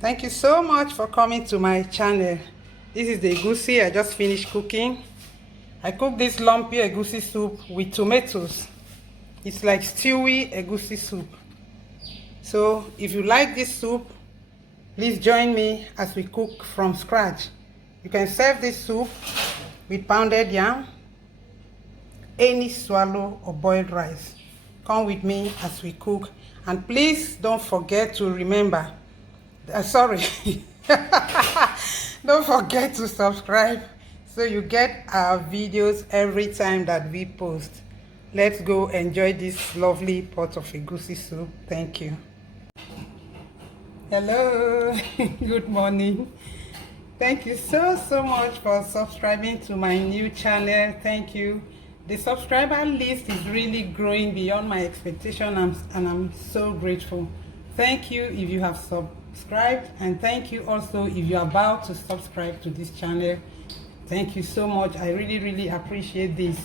Thank you so much for coming to my channel. This is the egusi I just finished cooking. I cooked this lumpy egusi soup with tomatoes. It's like stewy egusi soup. So if you like this soup, please join me as we cook from scratch. You can serve this soup with pounded yam, any swallow or boiled rice. Come with me as we cook, and please don't forget to remember sorry don't forget to subscribe so you get our videos every time that we post. Let's go enjoy this lovely pot of egusi soup. Thank you. Hello. Good morning. Thank you so much for subscribing to my new channel. Thank you. The subscriber list is really growing beyond my expectation, and I'm so grateful. Thank you if you have subscribed, and thank you also if you're about to subscribe to this channel. Thank you so much. I really appreciate this.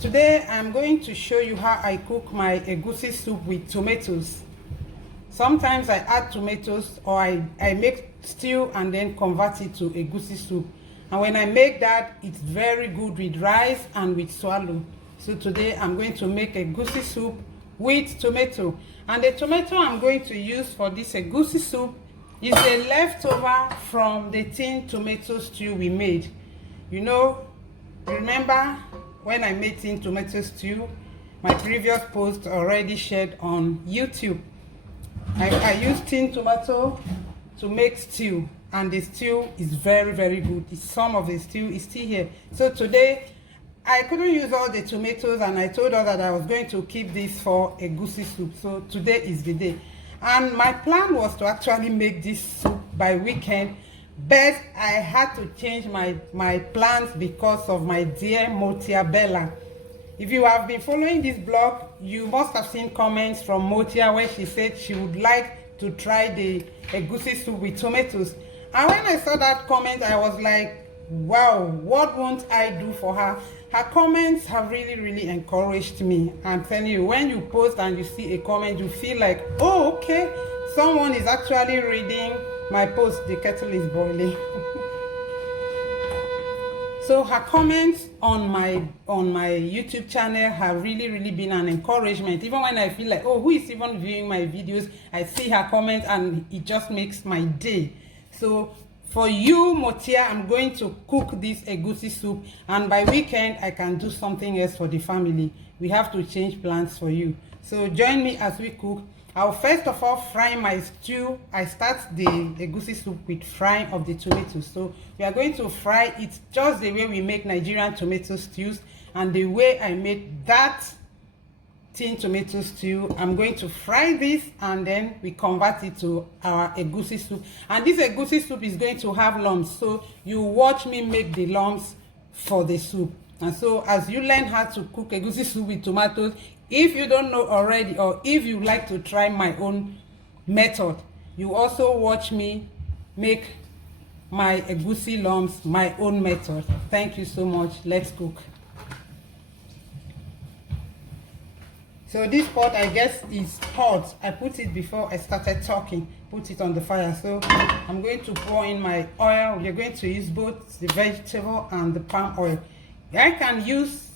Today I'm going to show you how I cook my egusi soup with tomatoes. Sometimes I add tomatoes, or I make stew and then convert it to egusi soup. And when I make that, it's very good with rice and with swallow. So today I'm going to make egusi soup with tomato. And the tomato I'm going to use for this egusi soup is a leftover from the tin tomato stew we made. You know, remember when I made tin tomato stew? My previous post already shared on YouTube. I used tin tomato to make stew, and the stew is very good. Some of the stew is still here. So today I couldn't use all the tomatoes, and I told her that I was going to keep this for egusi soup. So today is the day, and my plan was to actually make this soup by weekend, but I had to change my plans because of my dear Motia Bella. If you have been following this blog, you must have seen comments from Motia where she said she would like to try the egusi soup with tomatoes. And when I saw that comment, I was like, wow, what won't I do for her? Her comments have really encouraged me. I'm telling you, when you post and you see a comment, you feel like, oh, okay, someone is actually reading my post. The kettle is boiling. So her comments on my YouTube channel have really been an encouragement. Even when I feel like, oh, who is even viewing my videos, I see her comments and it just makes my day. So for you, Motia, I'm going to cook this egusi soup, and by weekend I can do something else for the family. We have to change plans for you. So join me as we cook. I'll first of all fry my stew. I start the egusi soup with frying of the tomatoes. So we are going to fry it just the way we make Nigerian tomato stews, and the way I made that tin tomato stew. I'm going to fry this, and then we convert it to our egusi soup. And this egusi soup is going to have lumps, so you watch me make the lumps for the soup. And so as you learn how to cook egusi soup with tomatoes, if you don't know already, or if you like to try my own method, you also watch me make my egusi lumps my own method. Thank you so much. Let's cook. So this pot, I guess, is hot. I put it before I started talking. Put it on the fire. So I'm going to pour in my oil. We're going to use both the vegetable and the palm oil. I can use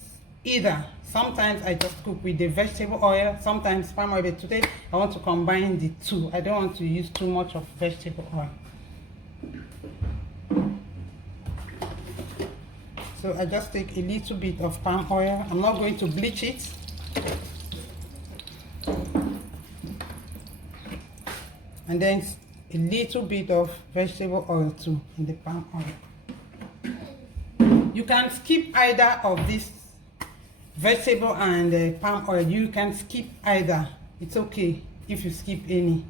either. Sometimes I just cook with the vegetable oil, sometimes palm oil, but today I want to combine the two. I don't want to use too much of vegetable oil. So I just take a little bit of palm oil. I'm not going to bleach it. And then a little bit of vegetable oil too in the palm oil. You can skip either of these, vegetable and palm oil. You can skip either. It's okay if you skip any.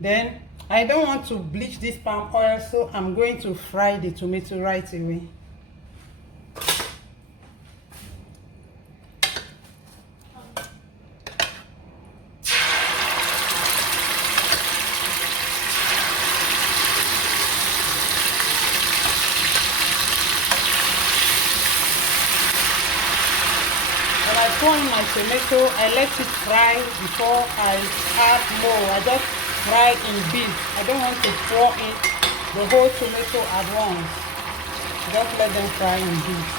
Then I don't want to bleach this palm oil, so I'm going to fry the tomato right away. Pour in my tomato, I let it fry before I add more. I just fry in bits. I don't want to pour in the whole tomato at once. Just let them fry in bits.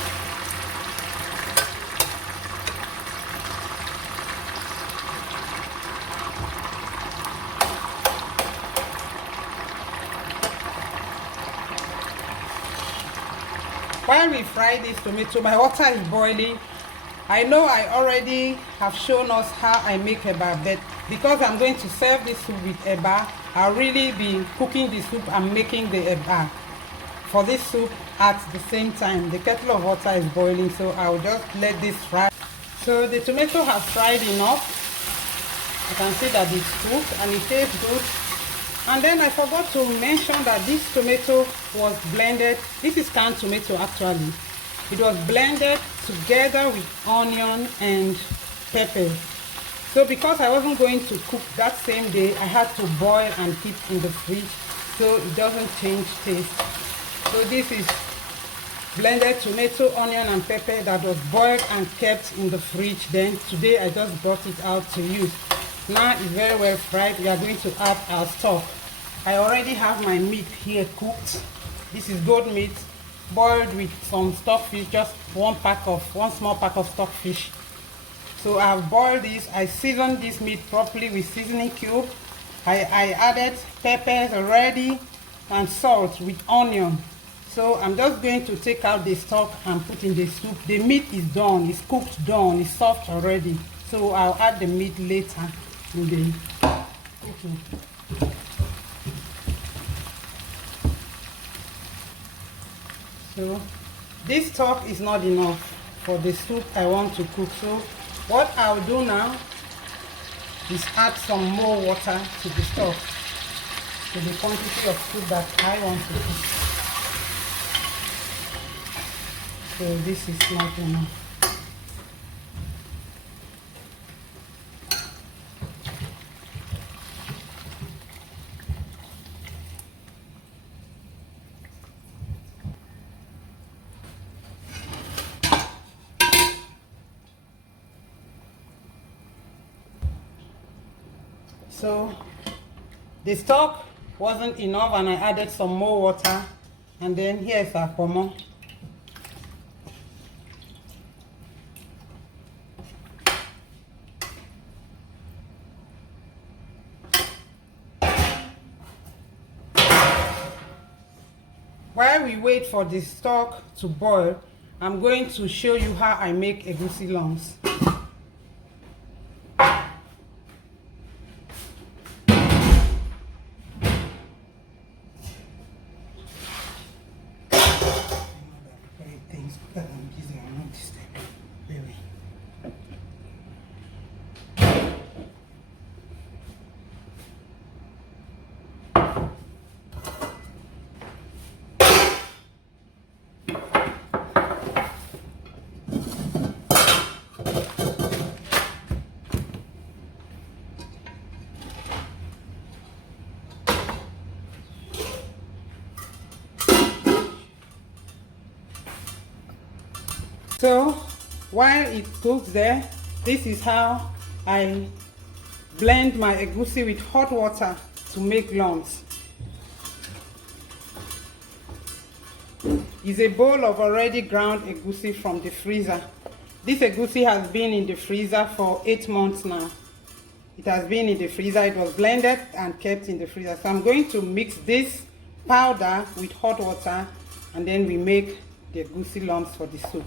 While we fry this tomato, my water is boiling. I know I already have shown us how I make eba, but because I'm going to serve this soup with eba, I'll really be cooking the soup and making the eba for this soup at the same time. The kettle of water is boiling, so I'll just let this fry. So the tomato has fried enough. You can see that it's cooked and it tastes good. And then I forgot to mention that this tomato was blended. This is canned tomato actually. It was blended together with onion and pepper. So because I wasn't going to cook that same day, I had to boil and keep in the fridge so it doesn't change taste. So this is blended tomato, onion and pepper that was boiled and kept in the fridge. Then today I just brought it out to use. Now it's very well fried. We are going to add our stock. I already have my meat here cooked. This is goat meat boiled with some stockfish, just one small pack of stockfish. So I've boiled this. I seasoned this meat properly with seasoning cube. I added peppers already and salt with onion. So I'm just going to take out the stock and put in the soup. The meat is done, it's cooked done, it's soft already. So I'll add the meat later in the cooking. So this stock is not enough for the soup I want to cook. So what I'll do now is add some more water to the stock, to the quantity of soup that I want to cook. So this is not enough. So the stock wasn't enough and I added some more water, and then here's our kpomo. While we wait for the stock to boil, I'm going to show you how I make egusi lumps. So while it cooks there, this is how I blend my egusi with hot water to make lumps. It's a bowl of already ground egusi from the freezer. This egusi has been in the freezer for 8 months now. It has been in the freezer. It was blended and kept in the freezer. So I'm going to mix this powder with hot water, and then we make the egusi lumps for the soup.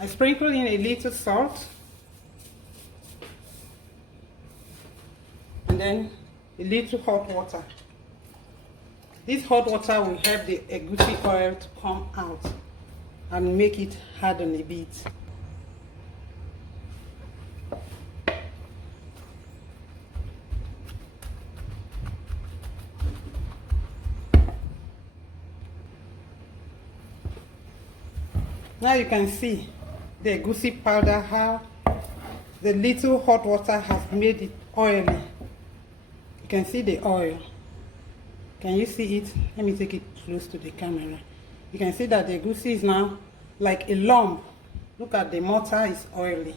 I sprinkle in a little salt and then a little hot water. This hot water will help the egusi oil to come out and make it harden a bit. Now you can see the egusi powder, how the little hot water has made it oily. You can see the oil. Can you see it? Let me take it close to the camera. You can see that the egusi is now like a lump. Look at the mortar, is oily.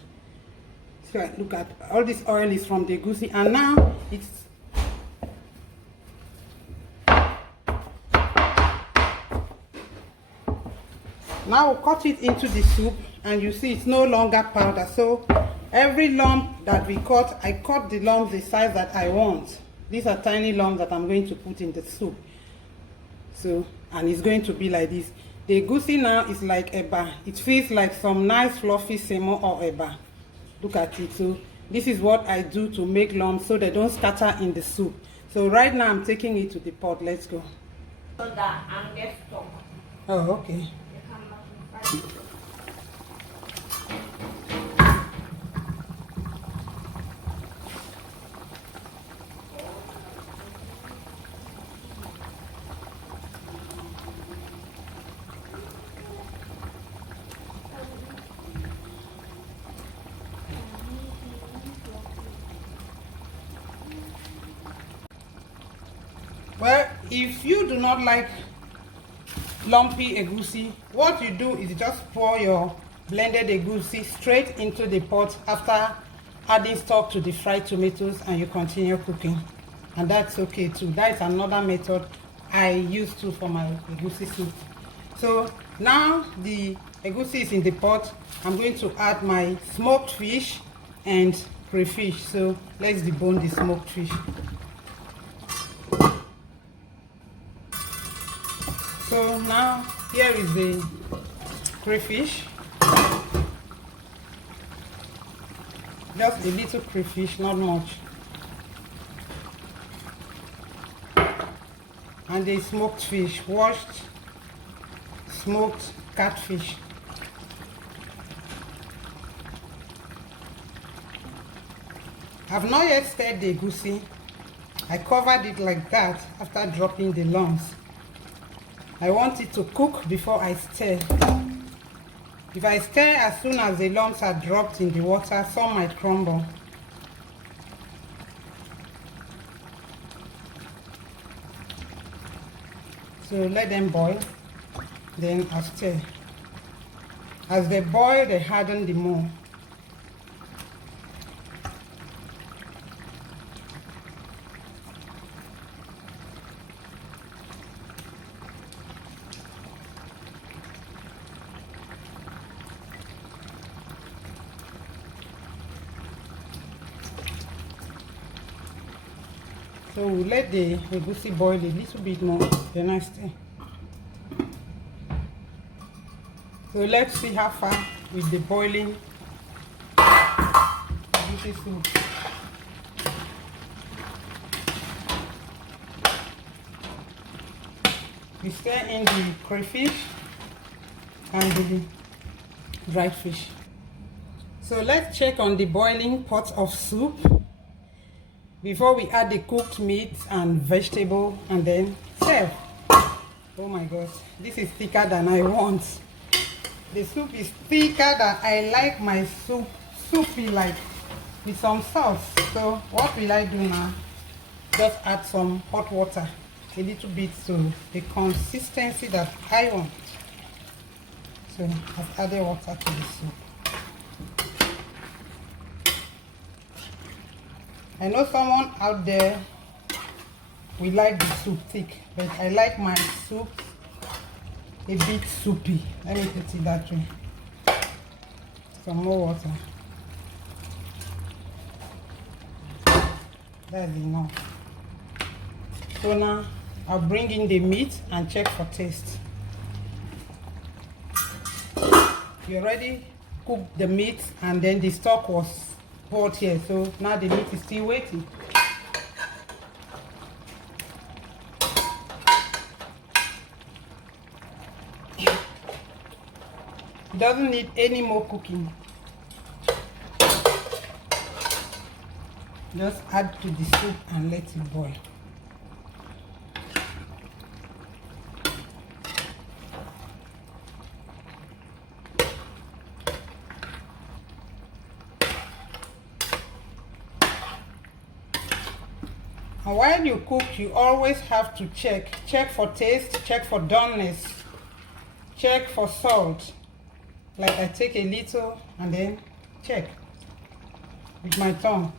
So look at all this oil is from the egusi, and now it's now we'll cut it into the soup, and you see it's no longer powder. So every lump that we cut, I cut the lumps the size that I want. These are tiny lumps that I'm going to put in the soup. So, and it's going to be like this. The egusi now is like eba. It feels like some nice fluffy semo or eba. Look at it. So this is what I do to make lumps so they don't scatter in the soup. So right now I'm taking it to the pot. Let's go. So that and get stock. Oh, okay. Well, if you do not like lumpy egusi, what you do is just pour your blended egusi straight into the pot after adding stock to the fried tomatoes, and you continue cooking, and that's okay too. That is another method I use too for my egusi soup. So now the egusi is in the pot. I'm going to add my smoked fish and crayfish. So let's debone the smoked fish. So now here is the crayfish, just a little crayfish, not much, and the smoked fish, washed smoked catfish. I've not yet stirred the egusi. I covered it like that after dropping the lumps. I want it to cook before I stir. If I stir as soon as the lumps are dropped in the water, some might crumble. So let them boil, then I'll stir. As they boil, they harden the more. So we'll let the egusi boil a little bit more, then I stir. So let's see how far with the boiling egusi soup. We stir in the crayfish and the dried fish. So let's check on the boiling pot of soup before we add the cooked meat and vegetable and then serve. Oh my gosh, this is thicker than I want. The soup is thicker than I like my soup, soupy, like with some sauce. So what will I do now? Just add some hot water, a little bit, to the consistency that I want. So I've added water to the soup. I know someone out there will like the soup thick, but I like my soup a bit soupy. Let me put it that way. Some more water. That's enough. So now I'll bring in the meat and check for taste. You already cooked the meat and then the stock was poured here, so now the meat is still waiting. It doesn't need any more cooking. Just add to the soup and let it boil. And while you cook, you always have to check for taste, check for doneness, check for salt. Like I take a little and then check with my tongue.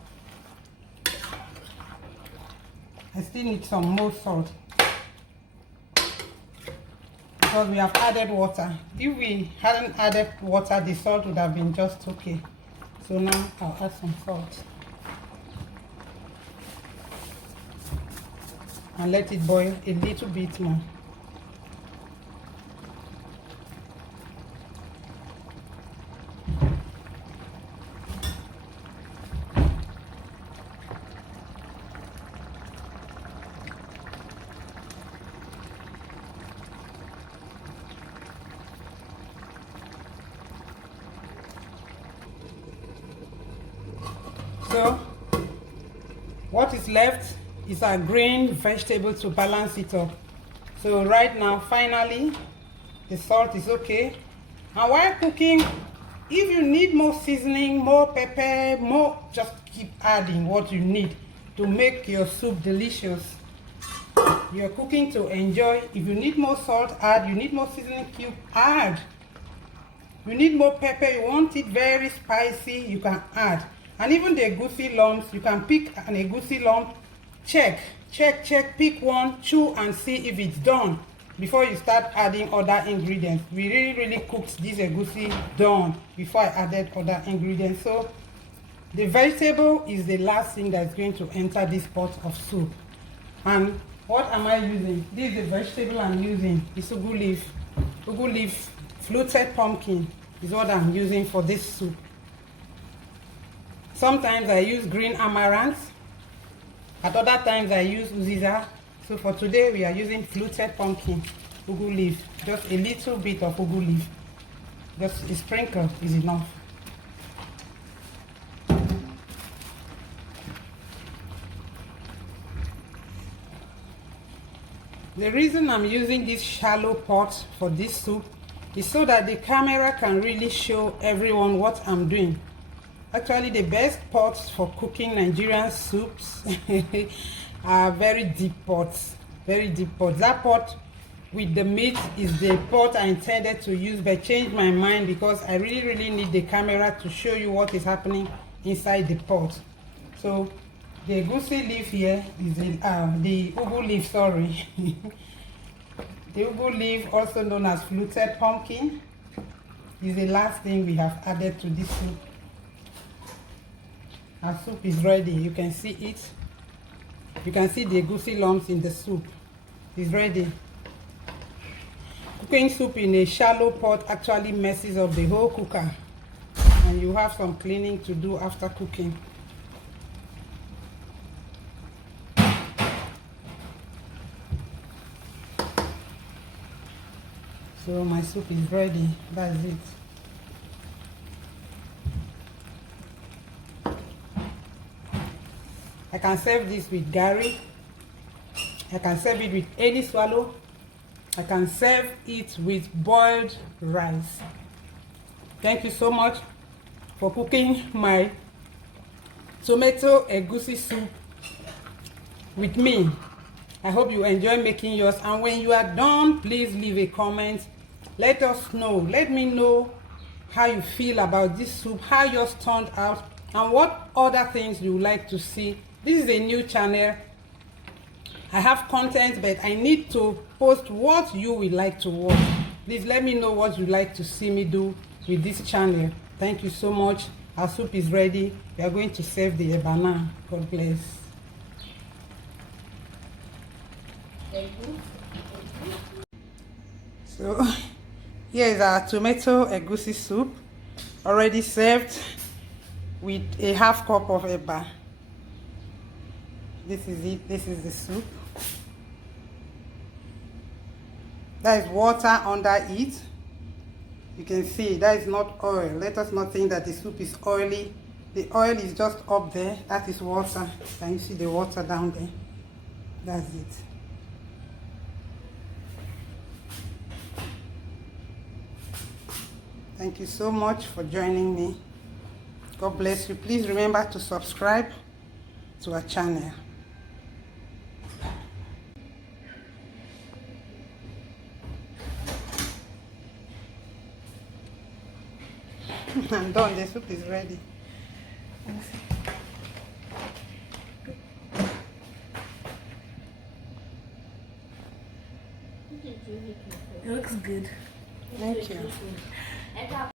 I still need some more salt because we have added water. If we hadn't added water, the salt would have been just okay. So now I'll add some salt and let it boil a little bit more. So what is left is our green vegetable to balance it up. So right now, finally, the salt is okay. And while cooking, if you need more seasoning, more pepper, more, just keep adding what you need to make your soup delicious. You're cooking to enjoy. If you need more salt, add. You need more seasoning cube, add. You need more pepper, you want it very spicy, you can add. And even the egusi lumps, you can pick an egusi lump, check, pick one, chew and see if it's done before you start adding other ingredients. We really cooked this egusi done before I added other ingredients. So the vegetable is the last thing that's going to enter this pot of soup. And what am I using? This is the vegetable I'm using. It's ugu leaf. Ugu leaf, fluted pumpkin is what I'm using for this soup. Sometimes I use green amaranth. At other times I use uziza. So for today we are using fluted pumpkin, ugu leaf. Just a little bit of ugu leaf. Just a sprinkle is enough. The reason I'm using this shallow pot for this soup is so that the camera can really show everyone what I'm doing. Actually, the best pots for cooking Nigerian soups are very deep pots. Very deep pots. That pot with the meat is the pot I intended to use, but changed my mind because I really need the camera to show you what is happening inside the pot. So the egusi leaf here is the ugu leaf, sorry. The ugu leaf, also known as fluted pumpkin, is the last thing we have added to this soup. Our soup is ready. You can see it. You can see the egusi lumps in the soup. It's ready. Cooking soup in a shallow pot actually messes up the whole cooker, and you have some cleaning to do after cooking. So my soup is ready. That's it. I can serve this with gari. I can serve it with any swallow. I can serve it with boiled rice. Thank you so much for cooking my tomato egusi soup with me. I hope you enjoy making yours, and when you are done, please leave a comment. Let us know. Let me know how you feel about this soup, how yours turned out, and what other things you would like to see. This is a new channel. I have content, but I need to post what you would like to watch. Please let me know what you'd like to see me do with this channel. Thank you so much. Our soup is ready. We are going to serve the ebana. God bless. So here is our tomato egusi soup, already served with a half cup of eba. This is it. This is the soup. There is water under it. You can see that is not oil. Let us not think that the soup is oily. The oil is just up there. That is water. Can you see the water down there? That's it. Thank you so much for joining me. God bless you. Please remember to subscribe to our channel. I'm done. The soup is ready. It looks good. Thank you.